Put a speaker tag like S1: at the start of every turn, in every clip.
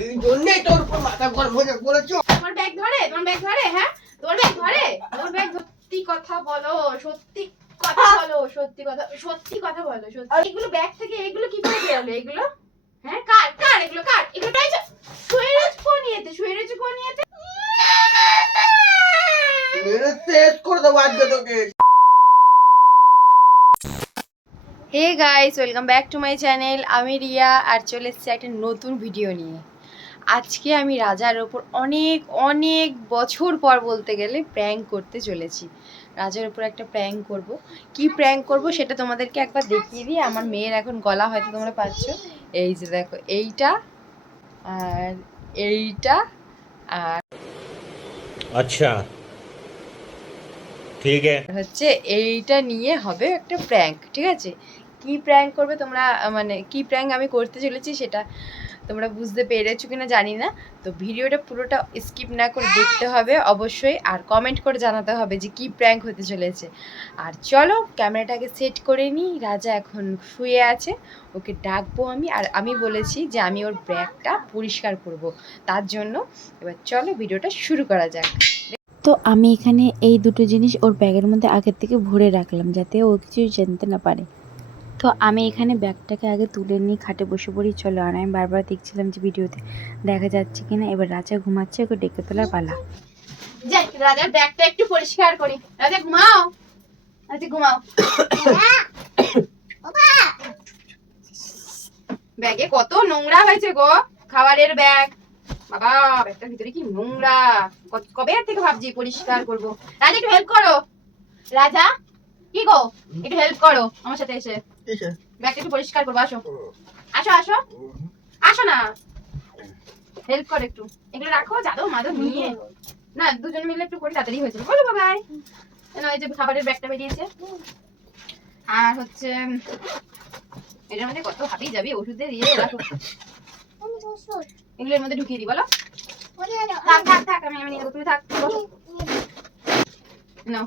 S1: এই জন্যই তোর উপর মাথা গরম হয়ে বলেছ?
S2: তোমার ব্যাগ ধরে তোমার ব্যাগ ধরে হ্যাঁ? তোমার ব্যাগ ধরে? তোমার ব্যাগ সত্যি কথা বলো সত্যি কথা বলো সত্যি কথা সত্যি কথা বলো সত্যি। এগুলো ব্যাগ থেকে এগুলো কি করে বেরোলো এগুলো হ্যাঁ কার কার এগুলো কার? এগুলো তাই শুয়ে রয়েছে কোন ইয়েতে? শুয়ে রয়েছে কোন ইয়েতে?
S1: মেরে শেষ করে দেবো আজকে তোকে।
S2: Hey guys welcome back to my channel আমি রিয়া আর চলে এসেছি একটা নতুন ভিডিও নিয়ে। আজকে আমি রাজার ওপর অনেক অনেক বছর পর বলতে গেলে প্র্যাঙ্ক করতে চলেছি। রাজার ওপর একটা প্র্যাঙ্ক করব। কি প্র্যাঙ্ক করব সেটা তোমাদেরকে একবার দেখিয়ে দিই। আমার মেয়ের এখন গলা হয়তো তোমরা পাচ্ছ। এই যে দেখো এইটা আর এইটা আর
S3: আচ্ছা। ঠিক
S2: হচ্ছে এইটা নিয়ে হবে একটা প্র্যাঙ্ক ঠিক আছে? কি প্র্যাঙ্ক করবে তোমরা মানে কি প্র্যাঙ্ক আমি করতে চলেছি সেটা তোমরা বুঝতে পেরেছ কিনা জানি না, তো ভিডিওটা পুরোটা স্কিপ না করে দেখতে হবে অবশ্যই, আর কমেন্ট করে জানাতে হবে যে কি প্র্যাঙ্ক হতে চলেছে। আর চলো, ক্যামেরাটাকে সেট করে নিই, রাজা এখন শুয়ে আছে, ওকে ডাকবো আমি, আর আমি বলেছি যে আমি ওর ব্যাগটা পরিষ্কার করব, তার জন্য এবার চলো ভিডিওটা শুরু করা যাক।
S4: তো আমি এখানে এই দুটো জিনিস ওর ব্যাগের মধ্যে আগের থেকে ভরে রাখলাম, যাতে ও কিছু জানতে না পারে। তো আমি এখানে ব্যাগটাকে আগে তুলে নিয়ে খাটে বসে পড়ি, চলো। আর আমি বারবার দেখছিলাম যে ভিডিওতে দেখা যাচ্ছে কিনা, এবার রাজা ঘুমাচ্ছে, ওকে ডেকে তোলার পালা।
S2: যাই, রাজার ব্যাগটা একটু পরিষ্কার করি। রাজা, ঘুমাও। রাজা, ঘুমাও। ব্যাগে কত নোংরা হয়েছে গো, খাবারের ব্যাগ। বাবা, ব্যাগটার ভিতরে কি নোংরা। কবে আর থেকে ভাবছি পরিষ্কার করব? রাজা, একটু হেল্প করো। রাজা, কি গো? একটু হেল্প করো আমার সাথে এসে? ব্যাগটা একটু পরিষ্কার করব আসো। আসো আসো। আসো না। হেল্প করো একটু। এগুলো রাখো যাদব মাদব নিয়ে। না দুজন মিলে একটু করে তাড়াতাড়ি হয়েছে বলো বাবাই না ওই যে খাবারের ব্যাগটা বেরিয়েছে। আর হচ্ছে এটার মধ্যে কত হাবি যাবি ওষুধের ইয়ে রাখো এগুলোর মধ্যে ঢুকিয়ে দিই বলো। থাক থাক থাক আমি আমি নিয়ে তুমি থাক বসো নাও।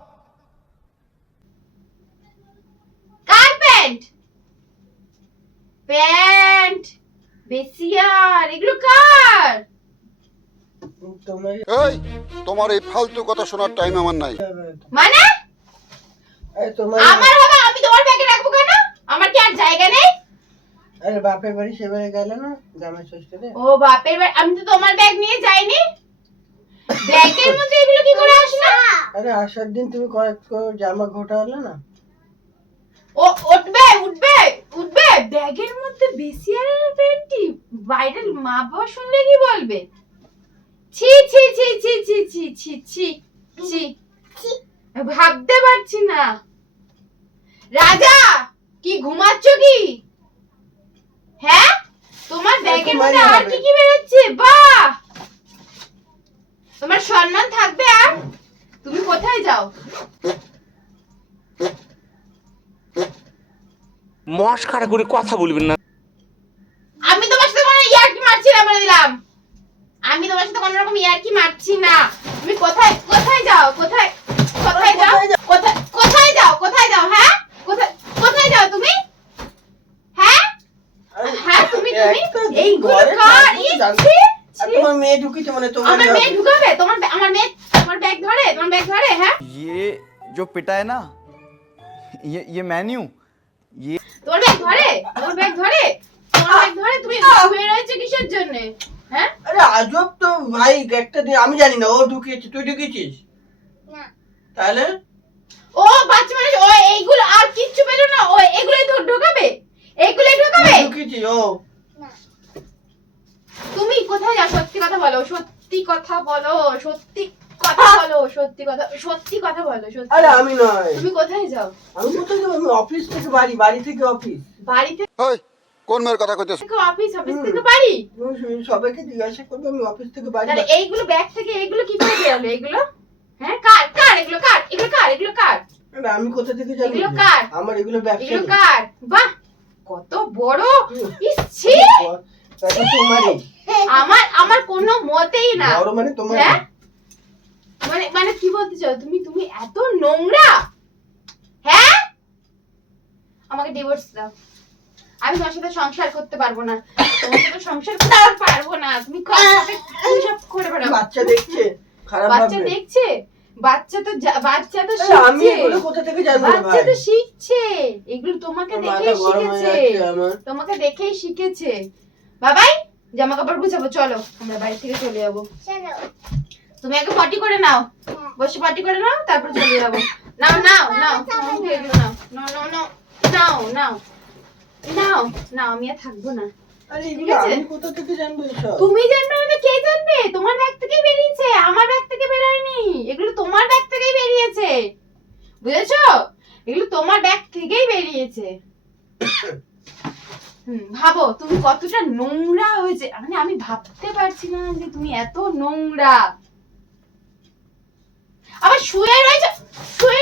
S2: প্যান্ট বেসিয়ার এগুলো কার?
S5: এই তোমার এই ফালতু কথা শোনার টাইম আমার নাই।
S2: মানে? আমার হবে আমি তোমার ব্যাগে রাখব কেন? আমার কি আর জায়গা নেই?
S1: আরে বাপের বাড়ি সেবারে গেলে না জামাই ষষ্ঠীতে?
S2: ও বাপের বাড়ি আমি তো তোমার ব্যাগ নিয়ে যাইনি। ব্যাগের মধ্যে এগুলো কি করে আসলো?
S1: আরে আসার দিন তুমি কয়েক জামা ঘোটা হলো না।
S2: ও উঠবে উঠবে উঠবে? ব্যাগের মধ্যে বেসিয়ারের প্যান্টি বাইরের মা বাবা শুনলে কি বলবে? ছি ছি ছি ছি ছি ছি ছি ছি ছি। ভাবতে পারছি না। রাজা কি ঘুমাচ্ছ কি? হ্যাঁ? তোমার ব্যাগের মধ্যে আর কি কি বেরোচ্ছে? বাহ! তোমার সম্মান থাকবে আর? তুমি কোথায় যাও?
S6: মস্কারা করে কথা বলবেন না
S2: আমি তোমার সাথে কোনো ইয়ার্কি মারছি না বলে দিলাম আমি তোমার সাথে কোনো রকম ইয়ার্কি মারছি না তুমি কোথায় কোথায় যাও কোথায় কোথায় যাও কোথায় কোথায় যাও কোথায় যাও হ্যাঁ কোথায় কোথায় যাও তুমি হ্যাঁ
S1: আরে,
S2: হ্যাঁ তুমি তুমি
S1: একটা
S2: এইগুলো
S1: ঘরে
S2: কার
S1: থাকবো,
S2: ই,
S1: জানো?
S2: ছি,
S1: আর
S2: ছি।
S1: তোমার মেয়ে ঢুকিছে মানে তোমার
S2: আমার মেয়ে ঢুকাবে তোমার ব্যা- আমার মেয়ে তোমার ব্যাগ ধরে তোমার ব্যাগ ধরে হ্যাঁ
S7: ये जो पिटा है ना ये ये मेन्यू ये
S2: তোমার ব্যাগ ধরে ব্যাগ ধরে? ব্যাগ ধরে? তুমি কিসের জন্য? হ্যাঁ?
S1: আরে আজব তো ভাই একটা আমি জানি না ও ঢুকিয়েছে তুই ঢুকিয়েছিস? তাহলে?
S2: ও বাচ্চা মানুষ ও এইগুলো আর কিচ্ছু পেল না ও এগুলোই তো ঢোকাবে? এগুলোই ঢোকাবে?
S1: তুই ঢুকিয়েছিস ও।
S2: তুমি কোথায় যাও? সত্যি কথা বলো সত্যি কথা বলো সত্যি কথা বলো সত্যি কথা সত্যি কথা বলো সত্যি।
S1: আরে আমি নয়।
S2: তুমি কোথায় যাও?
S1: আমি কোথায় যাব? আমি অফিস থেকে বাড়ি বাড়ি থেকে অফিস।
S2: বাড়িতে
S5: ওই কোন মেয়ের কথা কইতেছ?
S2: অফিস অফিস থেকে বাড়ি?
S1: সবাইকে জিজ্ঞাসা করবে আমি অফিস থেকে বাড়ি
S2: তাহলে এইগুলো ব্যাগ থেকে এইগুলো কি করে বেরোলো এগুলো হ্যাঁ কার কার? এগুলো কার? এগুলো কার? এগুলো কার?
S1: আমি কোথা থেকে জানি
S2: এগুলো কার?
S1: আমার এগুলো ব্যবসা
S2: এগুলো কার? বাহ কত বড়!
S1: এটা তোমারই।
S2: আমার আমার কোনো মতেই না।
S1: বড় মানে তোমার
S2: হ্যাঁ? মানে মানে কি বলতে চাও? তুমি তুমি এত নোংরা! হ্যাঁ? আমাকে ডিভোর্স দাও। আমি তোমার সাথে সংসার করতে পারব না। তোমার সাথে সংসার করতে পারব না। তুমি সব করে বেড়াও
S1: বাচ্চা দেখছে খারাপ
S2: বাচ্চা দেখছে? বাচ্চা তো বাচ্চা তো
S1: আমি
S2: শিখছে।
S1: এগুলো কোথা থেকে জানব
S2: বাচ্চা তো শিখছে। এগুলো তোমাকে দেখেই শিখেছে। তোমাকে দেখেই শিখেছে। বাবাই জামা কাপড় গুছাবো চলো। আমরা বাড়ি থেকে চলে যাব। তুমি আগে পটি করে নাও। বসে পটি করে নাও তারপর চলে যাব। নাও নাও নাও নাও নাও নাও। নাও নাও। নাও নাও আমি আর থাকব না। তুমি জানবে মানে কে জানবে? তোমার ব্যাগ থেকে বেরিয়েছে আমার ব্যাগ থেকে বেরোয়নি। এগুলো তোমার ব্যাগ থেকেই বেরিয়েছে। বুঝেছ? এগুলো তোমার ব্যাগ থেকেই বেরিয়েছে। ভাবো তুমি কতটা নোংরা হয়েছে। মানে আমি ভাবতে পারছি না যে তুমি এত নোংরা। আবার শুয়ে রয়েছে শুয়ে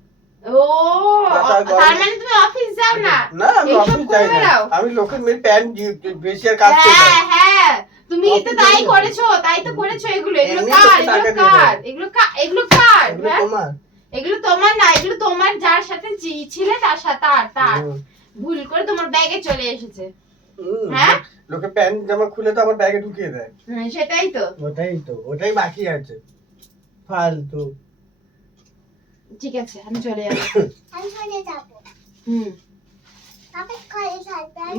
S2: ও তার মানে তুমি অফিস যাও না?
S1: না আমি অফিস
S2: করে
S1: যাই না। আমি লোকের মেয়ের প্যান্ট বেশি আর কাজ করি
S2: হ্যাঁ হ্যাঁ। তুমি তো তাই করেছ তাই তো করেছ এগুলো। এগুলো কার? এগুলো কার? এগুলো কার এগুলো কার?
S1: এগুলো? তোমার।
S2: না এগুলো তোমার যার সাথে ছিলে তার সাথে তার তার। ভুল করে তোমার ব্যাগে চলে এসেছে। হ্যাঁ?
S1: লোকে প্যান্ট জামা খুলে তো আমার ব্যাগে ঢুকিয়ে দেয়।
S2: সেটাই তো।
S1: ওটাই তো ওটাই বাকি আছে। ফালতু।
S2: ঠিক আছে আমি চলে যাব।
S8: আমি চলে যাব।
S2: হুম।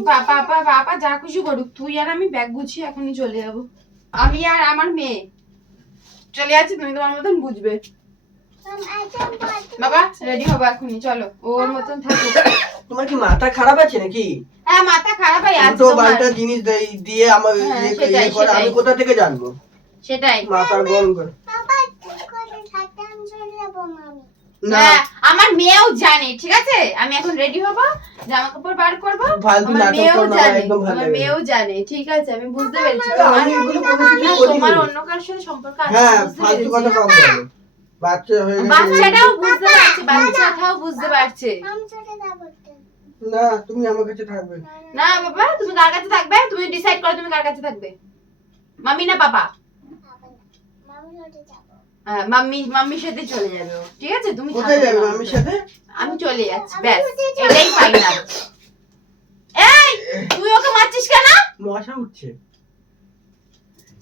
S8: পাপা
S2: পাপা পাপা যা খুশি করুক তুই আর আমি ব্যাগ গুছিয়ে এখনই চলে যাব। আমি আর আমার মেয়ে। চলে যাচ্ছি তুমি তোমার মতন বুঝবে। বাবা রেডি হব এখনই চলো ওর মতন থাকো।
S1: তোমার কি মাথা খারাপ আছে নাকি?
S2: হ্যাঁ মাথা খারাপ হয়ে আছে তোমার।
S1: জিনিস দেই- দিয়ে আমার
S2: হ্যাঁ,
S1: ইয়ে-
S2: সেটাই,
S1: ইয়ে করে আমি কোথা থেকে জানব?
S2: সেটাই।
S1: মাথা গরম করে।
S8: ঘরে থাকতে আমি চলে যাব মামি।
S2: হ্যাঁ আমার মেয়েও জানে ঠিক আছে? আমি এখন রেডি হব জামা কাপড় বার করব। আমার মেয়েও জানে
S1: একদম
S2: আমার মেয়েও জানে ঠিক আছে? আমি বুঝতে পেরেছি। তোমার
S1: এগুলো কোনো কিছু
S2: না,
S1: করিনি।
S2: তোমার অন্য কারোর সাথে সম্পর্ক আছে?
S1: হ্যাঁ
S2: বুঝতে
S1: ফালতু
S2: পেরেছি।
S1: হয়ে
S2: বাচ্চাটাও বুঝতে পারছে বাচ্চাটাও বুঝতে পারছে।
S1: না তুমি আমার কাছে থাকবে।
S2: না বাবা তুমি কার কাছে থাকবে? তুমি ডিসাইড করো তুমি কার কাছে থাকবে। মাম্মি না
S8: না মামি
S2: হ্যাঁ, মাম্মি মাম্মির সাথে চলে যাবে ঠিক আছে? তুমি
S1: কোথায় যাবে
S2: না
S1: মামির সাথে?
S2: আমি চলে যাচ্ছি ব্যাস এটাই ফাইনাল এই তুই ওকে মারছিস কেন?
S1: মশা উঠছে।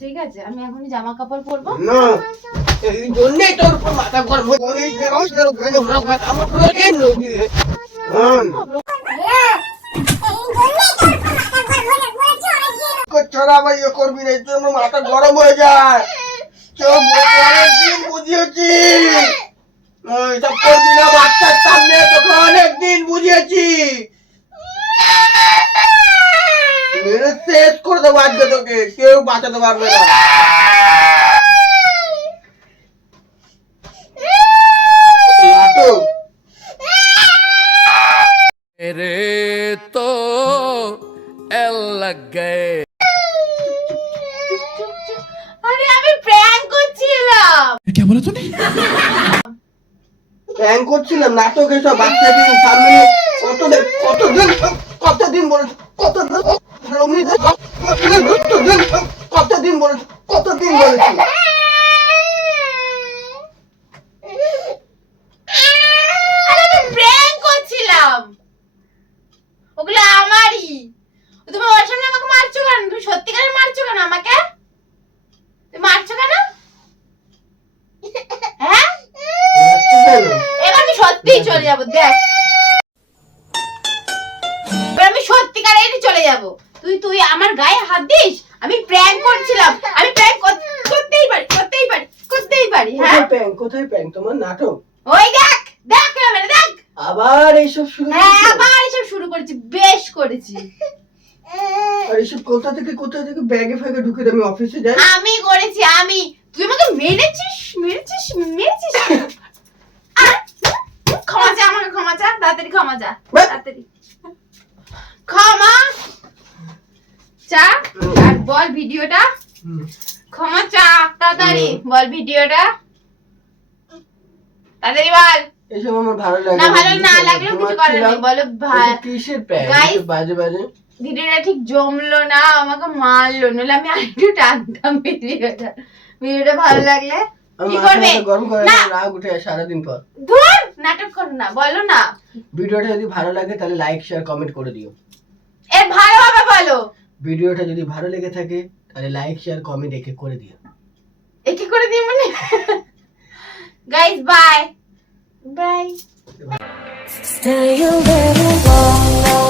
S2: ঠিক আছে আমি এখনই জামা কাপড় পরবো।
S1: না। এই জন্যই তোর উপর মাথা গরম হয়ে। নদী করবি না তুই মাথা গরম হয়ে যায় চোখ বুঝিয়েছি। সব করবি না বাচ্চার সামনে তোকে অনেকদিন বুঝিয়েছি। মেরে শেষ করে দেবো আজকে তোকে কেউ বাঁচাতে পারবে না। নাটক। নাটক এসব বাচ্চাদের সামনে কতদিন কতদিন কতদিন বলেছি কতদিন কতদিন কতদিন বলেছি কতদিন বলেছি
S2: ওগুলো আমারই। তুমি ওর সামনে আমাকে মারছো কেন? তুমি সত্যিকারের মারছো কেন আমাকে? তুমি মারছো কেন? হ্যাঁ? সত্যিই চলে যাব দেখ। আমি সত্যিকারেরই চলে যাব। তুই তুই আমার গায়ে হাত দিস? আমি প্র্যাঙ্ক করছিলাম। আমি প্র্যাঙ্ক করতেই পারি করতেই পারি পারি হ্যাঁ?
S1: প্যাং কোথায় প্যাং তোমার নাটক?
S2: ওই দেখ দেখ ক্যামেরা দেখ।
S1: আবার এইসব শুরু
S2: হ্যাঁ আবার এসব শুরু করেছি বেশ করেছি।
S1: আর এইসব কোথা থেকে কোথা থেকে ব্যাগে ফ্যাগে ঢুকে আমি অফিসে যাই?
S2: আমি করেছি আমি। তুই আমাকে মেরেছিস? মেরেছিস? মেরেছিস! ক্ষমা চা আমাকে ক্ষমা চা তাড়াতাড়ি ক্ষমা চা তাড়াতাড়ি। ক্ষমা! চা আর বল ভিডিওটা। ক্ষমা চা তাড়াতাড়ি। বল ভিডিওটা। তাড়াতাড়ি বল।
S1: এইসব আমার ভালো লাগে
S2: না ভালো না লাগলেও কিছু করার নেই বলো ভাই
S1: কিসের বাজে বাজে।
S2: ভিডিওটা ঠিক জমলো না আমাকে মারলো নইলে আমি আরেকটু টানতাম ভিডিওটা। ভিডিওটা ভালো লাগলে
S1: আমার
S2: কি
S1: মাথা
S2: করবে?
S1: গরম করে রাগ উঠে সারাদিন পর।
S2: ধুর নাটক করো না বলো না।
S1: ভিডিওটা যদি ভালো লাগে তাহলে লাইক শেয়ার কমেন্ট করে দিও।
S2: এ ভালোভাবে বলো।
S1: ভিডিওটা যদি ভালো লেগে থাকে তাহলে লাইক শেয়ার কমেন্ট একে করে দিও।
S2: একে করে দিই মানে? Guys bye bye
S8: Stay away.